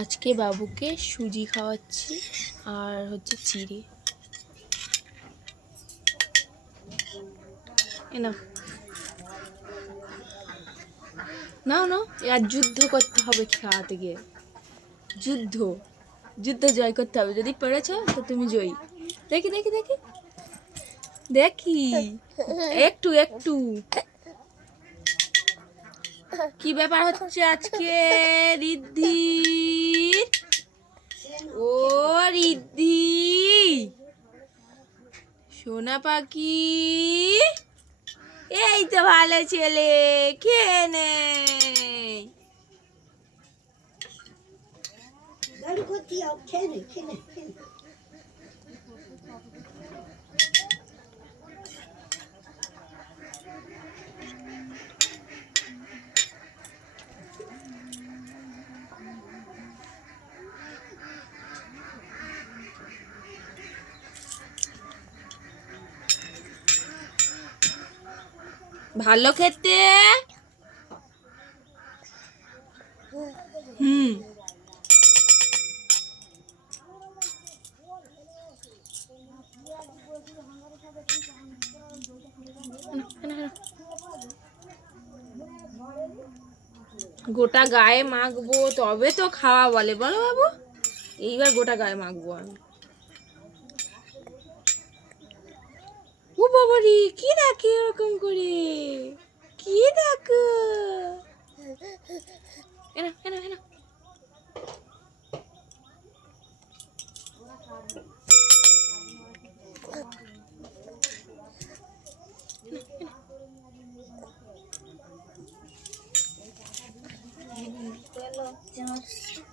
আজকে বাবুকে সুজি খাওয়াচ্ছি আর হচ্ছে চিড়ে। নাও নাও নাও, আর যুদ্ধ করতে হবে খাওয়াতে গিয়ে। যুদ্ধ যুদ্ধ জয় করতে হবে। যদি পেরেছ তো তুমি জয়ী। দেখি দেখি দেখি দেখি, একটু একটু। কি ব্যাপার হচ্ছে আজকে রিদ্ধি? ও রিদ্ধি, সোনা পাখি, এই তো ভালো ছেলে, খেয়ে নে। ভালো খেতে। হুম, গোটা গায়ে মাখবো তবে তো খাওয়া বলে, বলো বাবু। এইবার গোটা গায়ে মাখবো আমি। ও বাবারি, কি দেখে এরকম করে? কি দেখো? এনা এনা এনা,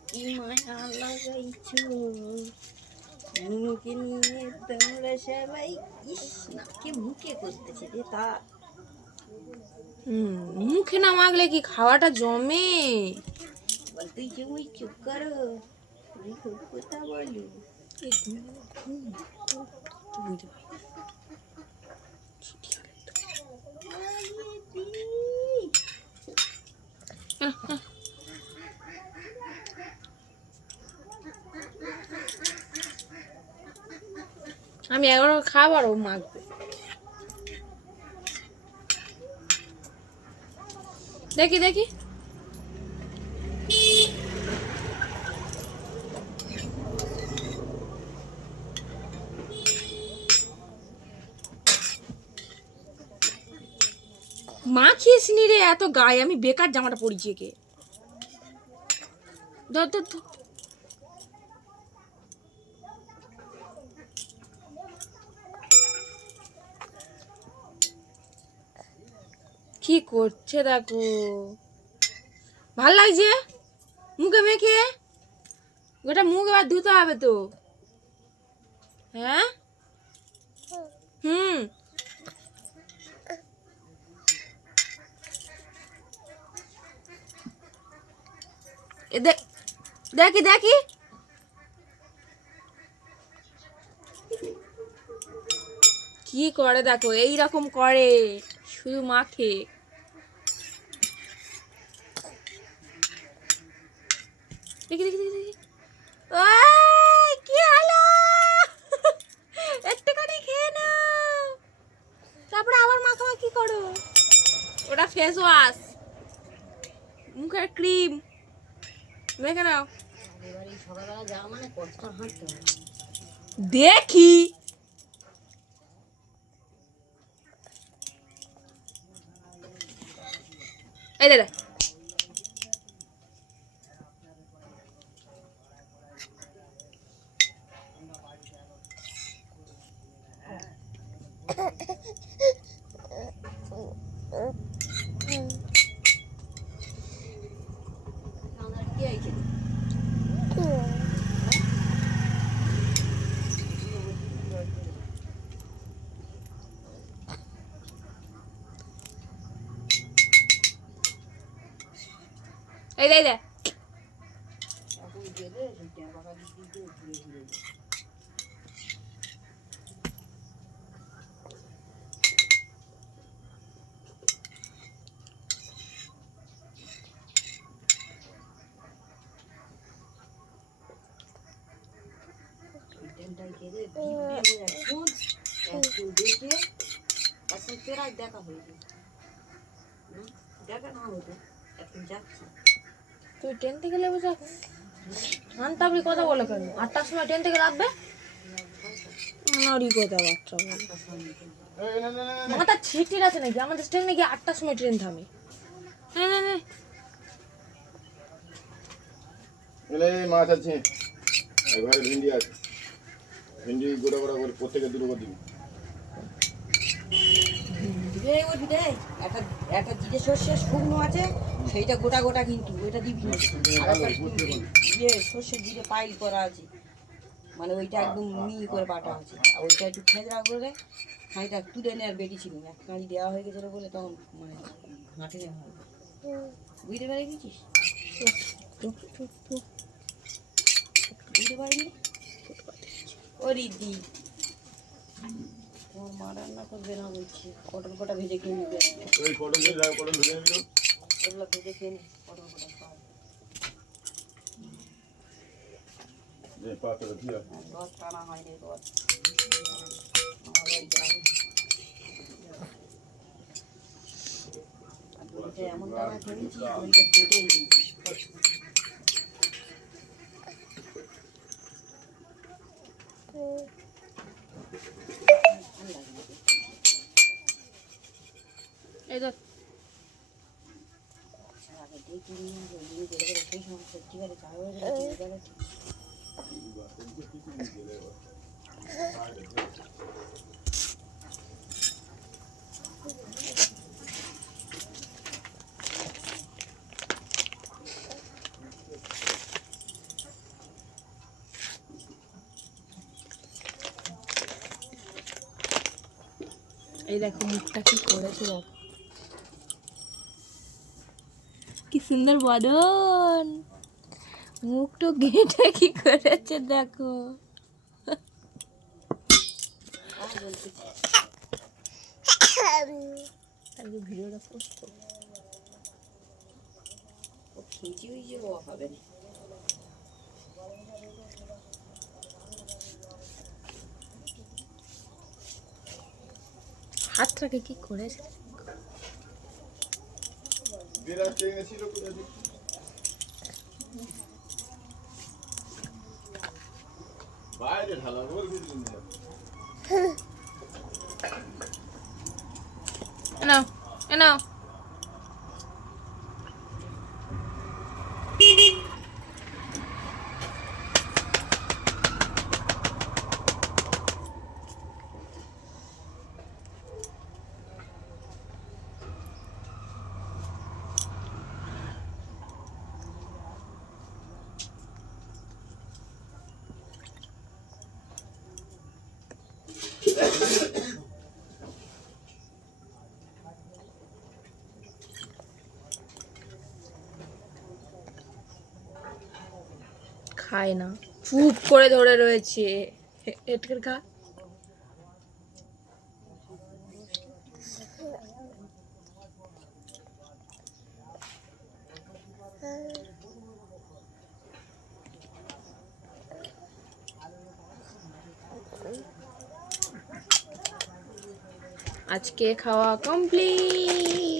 কি মায়া লাগাইছো মুখে নিয়ে তোমরা সবাই। ইস, নাকে মুখে করতেছে রে তা। মুখে না মাখলে কি খাওয়াটা জমে? বলতে তুমি চুপ করো, আমি খুব কথা বলি। আমি এগারো খাবার ও মাখবে। দেখি দেখি, মাখিস নি রে এত গায়ে, আমি বেকার জামাটা পরিছি একে। ধর ধর ধর। কি করছে দেখো, ভাল লাগছে মুখে মেখে? গোটা মুখ এবার ধুতে হবে তো। হ্যাঁ, হুম, দেখি দেখি, কি করে দেখো, এইরকম করে শুধু মাখে। দেখি দেখি দেখি দেখি, ওই কি হলো? একটুখানি খেয়ে নাও, তারপরে আবার মাখামাখি করো। ওটা ফেস ওয়াশ, মুখের ক্রিম, দেখে নাও। দেখি, এই দাদা, এই দে দে। তুই ট্রেন থেকে নেবো যা আনতে আপনি কথা বলো কেন 8টার সময় ট্রেন থেকে লাগবে আমারই কথাবার্তা বলে মাথা ছিটির আছে নাকি আমাদের ট্রেনে গিয়ে 8টার সময় ট্রেন থামে মাছ আছে ঘরে ভিন্ডি আছে ভিন্ডি গোটা গোটা করে প্রত্যেকে দুটো করে দিবি একটা জিরে সর্ষে শুকনো আছে সেইটা গোটা গোটা কিন্তু ওইটা দিবি আর একটা সর্ষের জিরে পাইল করা আছে মানে ওইটা একদম মিহি করে বাটা আছে আর ওইটা একটু খেজরা করে খাঁড়িটা তুলে নেওয়ার বেটি ছিল এক কাঁড়ি দেওয়া হয়ে গেছিলো বলে তখন মানে ঘাঁটে নেওয়া হবে বুঝতে পারি গেছিস বুঝতে পারিনি ও রিদি তোমার মা রান্না করবে না বলছি পটল কটা ভেজে খেয়ে নিবে ওই পটল ভেজে নিবি এগুলো ভেজে খেয়ে নি পটল কটা খাওয়া যে পাতটা দিয়ে রস টানা হয় রে রস এমন টানা খেয়েছি দইটা কেটে দিয়েছি এই দেখ সেই সমস্ত ঠিক আছে চার এই দেখো মুখটা কি করেছে দেখো কি সুন্দর বদন মুখটা গেটে কি করেছে দেখো ভিডিওটা পোস্ট খিচি ওই যে হবে না হাতটাকে কি করেছে বিরাট ট্রেনে ছিল বাইরে ঢালা ওর ভিতরে নাও নাও খায় না চুপ করে ধরে রয়েছে এটকের খা আজকে খাওয়া কমপ্লিট